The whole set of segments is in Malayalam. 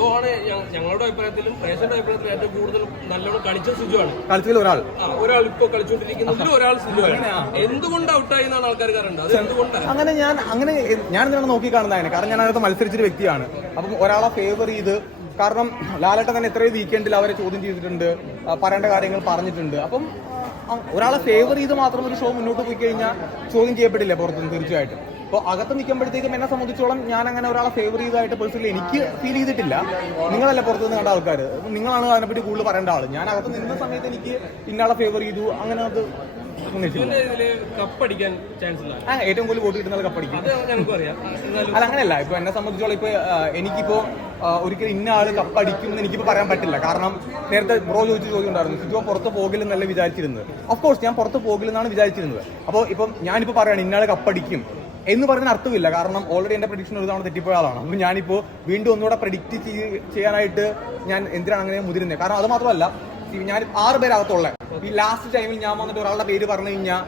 ഞ- ഞങ്ങളുടെ അഭിപ്രായത്തിലും പ്രേക്ഷകരുടെ അഭിപ്രായത്തിലും ഏറ്റവും കൂടുതൽ നല്ലോണം കളിച്ച സിജോ ആണ് കളിച്ചതിൽ ഒരാൾ. ആ, ഒരാൾ ഇപ്പൊ കളിച്ചുകൊണ്ടിരിക്കുന്നതിൽ ഒരാൾ സിജോ ആണ് എന്തുകൊണ്ട് ഔട്ടായി എന്നാണ് ആൾക്കാർ കാരണം അത് എന്തുകൊണ്ടാണ് അങ്ങനെ ഞാൻ അങ്ങനെ ഞാൻ എന്തിനാണ് നോക്കി കാണുന്നതാണ് കാരണം ഞാൻ അതിനകത്ത് മത്സരിച്ചൊരു വ്യക്തിയാണ്. അപ്പം ഒരാളെ ഫേവർ ചെയ്ത് കാരണം ലാലേട്ടൻ തന്നെ എത്രയോ വീക്കെൻഡിൽ അവരെ ചോദ്യം ചെയ്തിട്ടുണ്ട് പറയേണ്ട കാര്യങ്ങൾ പറഞ്ഞിട്ടുണ്ട്. അപ്പം ഒരാളെ ഫേവർ ചെയ്ത് മാത്രം ഒരു ഷോ മുന്നോട്ട് പോയി കഴിഞ്ഞാൽ ചോദ്യം ചെയ്യപ്പെടില്ല പുറത്തുനിന്ന് തീർച്ചയായിട്ടും? അപ്പോൾ അകത്ത് നിൽക്കുമ്പോഴത്തേക്കും എന്നെ സംബന്ധിച്ചോളം ഞാൻ അങ്ങനെ ഒരാളെ ഫേവർ ചെയ്തതായിട്ട് പേഴ്സണലി എനിക്ക് ഫീൽ ചെയ്തിട്ടില്ല. നിങ്ങളല്ല പുറത്തുനിന്ന് കണ്ട ആൾക്കാർ നിങ്ങളാണ് അതിനെപ്പറ്റി കൂടുതൽ പറയേണ്ട ആൾ ഞാൻ അകത്ത് നിന്ന സമയത്ത് എനിക്ക് ഇന്നാളെ ഫേവർ ചെയ്തു. അങ്ങനെ അത് ഏറ്റവും കൂടുതൽ വോട്ട് കിട്ടുന്ന കപ്പടിക്കും. അല്ല അങ്ങനെയല്ല. ഇപ്പൊ എന്നെ സംബന്ധിച്ചോളം ഇപ്പൊ എനിക്കിപ്പോ ഒരിക്കലും ഇന്ന ആൾ കപ്പടിക്കും എന്ന് എനിക്കിപ്പോ പറയാൻ പറ്റില്ല. കാരണം നേരത്തെ ബ്രോ ചോദിച്ച ചോദ്യം ഉണ്ടായിരുന്നു. സിജോ പുറത്ത് പോകില്ലെന്നല്ല വിചാരിച്ചിരുന്നത്. ഓഫ് കോഴ്സ് ഞാൻ പുറത്ത് പോകില്ലെന്നാണ് വിചാരിച്ചിരുന്നത്. അപ്പോൾ ഇപ്പം ഞാനിപ്പോ പറയാണ് ഇന്നാൾ കപ്പടിക്കും എന്ന് പറയുന്ന അർത്ഥമില്ല. കാരണം ഓൾറെഡി എന്റെ പ്രഡിക്ഷൻ ഒരു തവണ തെറ്റിപ്പോയ ആളാണ്. അപ്പോൾ ഞാനിപ്പോ വീണ്ടും ഒന്നുകൂടെ പ്രഡിക്റ്റ് ചെയ്യാനായിട്ട് ഞാൻ എന്തിനാണ് അങ്ങനെ മുതിരുന്നത്? കാരണം അത് മാത്രമല്ല ഞാൻ ആറ് പേരകത്തുള്ള ഈ ലാസ്റ്റ് ടൈമിൽ ഞാൻ വന്നിട്ട് ഒരാളുടെ പേര് പറഞ്ഞു കഴിഞ്ഞാൽ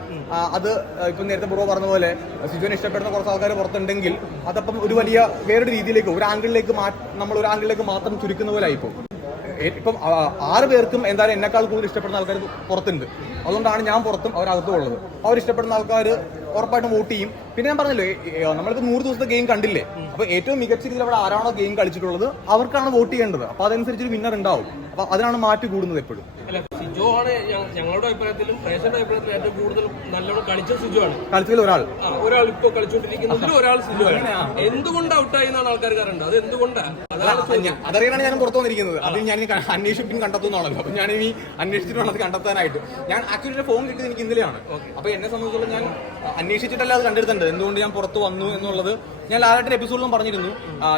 അത് ഇപ്പൊ നേരത്തെ ബ്രോ പറഞ്ഞ പോലെ സിജുവിനെ ഇഷ്ടപ്പെടുന്ന കുറച്ച് ആൾക്കാർ പുറത്തുണ്ടെങ്കിൽ അതപ്പം ഒരു വലിയ വേറൊരു രീതിയിലേക്ക് ഒരു ആംഗിളിലേക്ക് നമ്മൾ ഒരു ആംഗിളിലേക്ക് മാത്രം ചുരുക്കുന്ന പോലെ ആയിപ്പോ. ഇപ്പം ആറ് പേർക്കും എന്തായാലും എന്നെക്കാൾ കൂടുതൽ ഇഷ്ടപ്പെടുന്ന ആൾക്കാർ പുറത്തുണ്ട്. അതുകൊണ്ടാണ് ഞാൻ പുറത്തും അവരകത്തും ഉള്ളത്. അവർ ഇഷ്ടപ്പെടുന്ന ആൾക്കാർ ഉറപ്പായിട്ടും വോട്ട് ചെയ്യും. പിന്നെ ഞാൻ പറഞ്ഞല്ലോ നമ്മൾക്ക് നൂറ് ദിവസത്തെ ഗെയിം കണ്ടില്ലേ? അപ്പൊ ഏറ്റവും മികച്ച രീതിയിൽ അവിടെ ആരാണോ ഗെയിം കളിച്ചിട്ടുള്ളത് അവർക്കാണ് വോട്ട് ചെയ്യേണ്ടത്. അപ്പൊ അതനുസരിച്ച് വിന്നർ ഉണ്ടാവും. അപ്പൊ അതിനാണ് മാറ്റി കൂടുന്നത് എപ്പോഴും. അല്ല ആണ് ഞങ്ങളുടെ അഭിപ്രായത്തിലും പ്രേക്ഷകരുടെ അഭിപ്രായത്തിലും ഏറ്റവും കൂടുതൽ നല്ലോണം കളിച്ച സിജു ആണ് കളിച്ചതിൽ ഒരാൾ. ആ, ഒരാൾ ഇപ്പൊ കളിച്ചുകൊണ്ടിരിക്കുന്നതിൽ ഒരാൾ സിജു ആണ് എന്തുകൊണ്ട് ഔട്ടായി എന്നാണ് ആൾക്കാർ കറണ്ട് അത് എന്തുകൊണ്ടാണ്. അതറിയാനാണ് ഞാൻ പുറത്തു വന്നിരിക്കുന്നത്. അത് ഞാൻ അന്വേഷിപ്പിൻ ക- അന്വേഷിപ്പിക്കും അപ്പൊ ഞാൻ ഇനി അന്വേഷിച്ചിട്ട് വേണം അത് കണ്ടെത്താനായിട്ട്. ഞാൻ ആക്ച്വലി ഫോൺ കിട്ടിയത് എനിക്ക് ഇന്നലെയാണ്. അപ്പൊ എന്നെ സംബന്ധിച്ചിടത്തോളം ഞാൻ അന്വേഷിച്ചിട്ടല്ല അത് കണ്ടെടുത്തിട്ടുണ്ട് എന്തുകൊണ്ട് ഞാൻ പുറത്ത് വന്നു എന്നുള്ളത് ഞാൻ ലാലായിട്ട് എപ്പിസോഡിലും പറഞ്ഞിരുന്നു.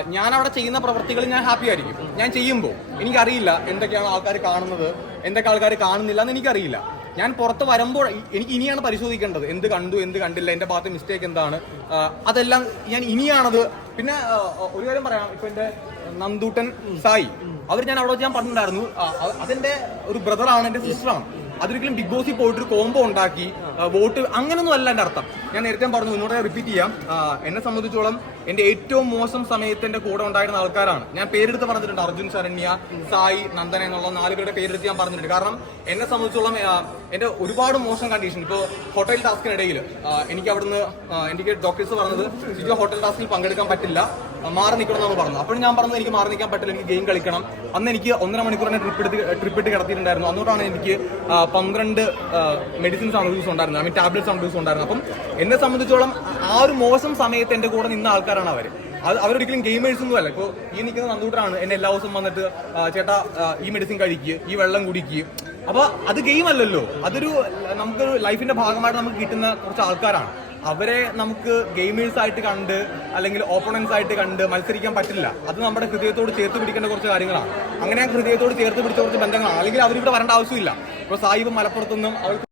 ഞാൻ അവിടെ ചെയ്യുന്ന പ്രവർത്തികൾ ഞാൻ ഹാപ്പി ആയിരിക്കും. ഞാൻ ചെയ്യുമ്പോൾ എനിക്കറിയില്ല എന്തൊക്കെയാണ് ആൾക്കാർ കാണുന്നത്. എന്തൊക്കെ ആൾക്കാർ കാണുന്നില്ല എന്ന് എനിക്കറിയില്ല. ഞാൻ പുറത്ത് വരുമ്പോൾ എനിക്ക് ഇനിയാണ് പരിശോധിക്കേണ്ടത്. എന്ത് കണ്ടു എന്ത് കണ്ടില്ല എന്റെ ഭാഗത്ത് മിസ്റ്റേക്ക് എന്താണ്? അതെല്ലാം ഞാൻ ഇനിയാണത്. പിന്നെ ഒരു കാര്യം പറയാം. ഇപ്പൊ എന്റെ നന്ദൂട്ടൻ സായി അവർ ഞാൻ അവിടെ ഞാൻ പറഞ്ഞിട്ടുണ്ടായിരുന്നു. അതെന്റെ ഒരു ബ്രദറാണ് എന്റെ സിസ്റ്ററാണ് അതൊരിക്കലും ബിഗ് ബോസിൽ പോയിട്ട് ഒരു കോംബോ ഉണ്ടാക്കി വോട്ട് അങ്ങനൊന്നും അല്ല അർത്ഥം. ഞാൻ നേരത്തെ പറഞ്ഞു ഇന്നോട് റിപ്പീറ്റ് ചെയ്യാം. എന്നെ സംബന്ധിച്ചോളം എന്റെ ഏറ്റവും മോശം സമയത്ത് എന്റെ കൂടെ ഉണ്ടായിരുന്ന ആൾക്കാരാണ്. ഞാൻ പേരെടുത്ത് പറഞ്ഞിട്ടുണ്ട് അർജുൻ ശരണ്യ സായി നന്ദന എന്നുള്ള നാല് പേരുടെ പേരെടുത്ത് ഞാൻ പറഞ്ഞിട്ടുണ്ട്. കാരണം എന്നെ സംബന്ധിച്ചോളം എന്റെ ഒരുപാട് മോശം കണ്ടീഷൻ ഇപ്പോൾ ഹോട്ടൽ ടാസ്കിനിടയിൽ എനിക്ക് അവിടുന്ന് എനിക്ക് ഡോക്ടേഴ്സ് പറഞ്ഞത് ഇത് ഹോട്ടൽ ടാസ്കിൽ പങ്കെടുക്കാൻ പറ്റില്ല. മാറി നിൽക്കണം എന്നാണ് പറഞ്ഞത് അപ്പോൾ ഞാൻ പറഞ്ഞത് എനിക്ക് മാറി നിൽക്കാൻ പറ്റില്ല എനിക്ക് ഗെയിം കളിക്കണം. അന്ന് എനിക്ക് ഒന്നര മണിക്കൂർ തന്നെ ട്രിപ്പ് എടുത്ത് ട്രിപ്പ് ഇട്ട് കിടത്തിയിട്ടുണ്ടായിരുന്നു. അന്നോട്ടാണ് എനിക്ക് പന്ത്രണ്ട് മെഡിസിൻസ് ആണ് യൂസ് ഉണ്ടായിരുന്നത്. ഐ മീൻ ടാബ്ലറ്റ്സ് ആണ് യൂസ് ഉണ്ടായിരുന്നത് അപ്പം എന്നെ സംബന്ധിച്ചോളം ആ ഒരു മോശം സമയത്ത് എന്റെ കൂടെ നിന്ന ആൾക്കാരാണ് അവർ അത് അവരൊരിക്കലും ഗെയിമേഴ്സ് ഒന്നും അല്ല. ഇപ്പോൾ ഈ നിൽക്കുന്ന നന്ദൂട്ടറാണ് എന്നെ എല്ലാ ദിവസവും വന്നിട്ട് ചേട്ടാ ഈ മെഡിസിൻ കഴിക്കുക ഈ വെള്ളം കുടിക്കുക അപ്പൊ അത് ഗെയിം അല്ലല്ലോ. അതൊരു നമുക്ക് ലൈഫിന്റെ ഭാഗമായിട്ട് നമുക്ക് കിട്ടുന്ന കുറച്ച് ആൾക്കാരാണ്. അവരെ നമുക്ക് ഗെയിമേഴ്സ് ആയിട്ട് കണ്ട് അല്ലെങ്കിൽ ഓപ്പണൻസ് ആയിട്ട് കണ്ട് മത്സരിക്കാൻ പറ്റില്ല. അത് നമ്മുടെ ഹൃദയത്തോട് ചേർത്ത് പിടിക്കേണ്ട കുറച്ച് കാര്യങ്ങളാണ്. അങ്ങനെ ഹൃദയത്തോട് ചേർത്ത് പിടിച്ച കുറച്ച് ബന്ധങ്ങളാണ്. അല്ലെങ്കിൽ അവരിവിടെ വരേണ്ട ആവശ്യമില്ല. ഇപ്പോൾ സായിബ് മലപ്പുറത്തുനിന്നും അവർക്ക്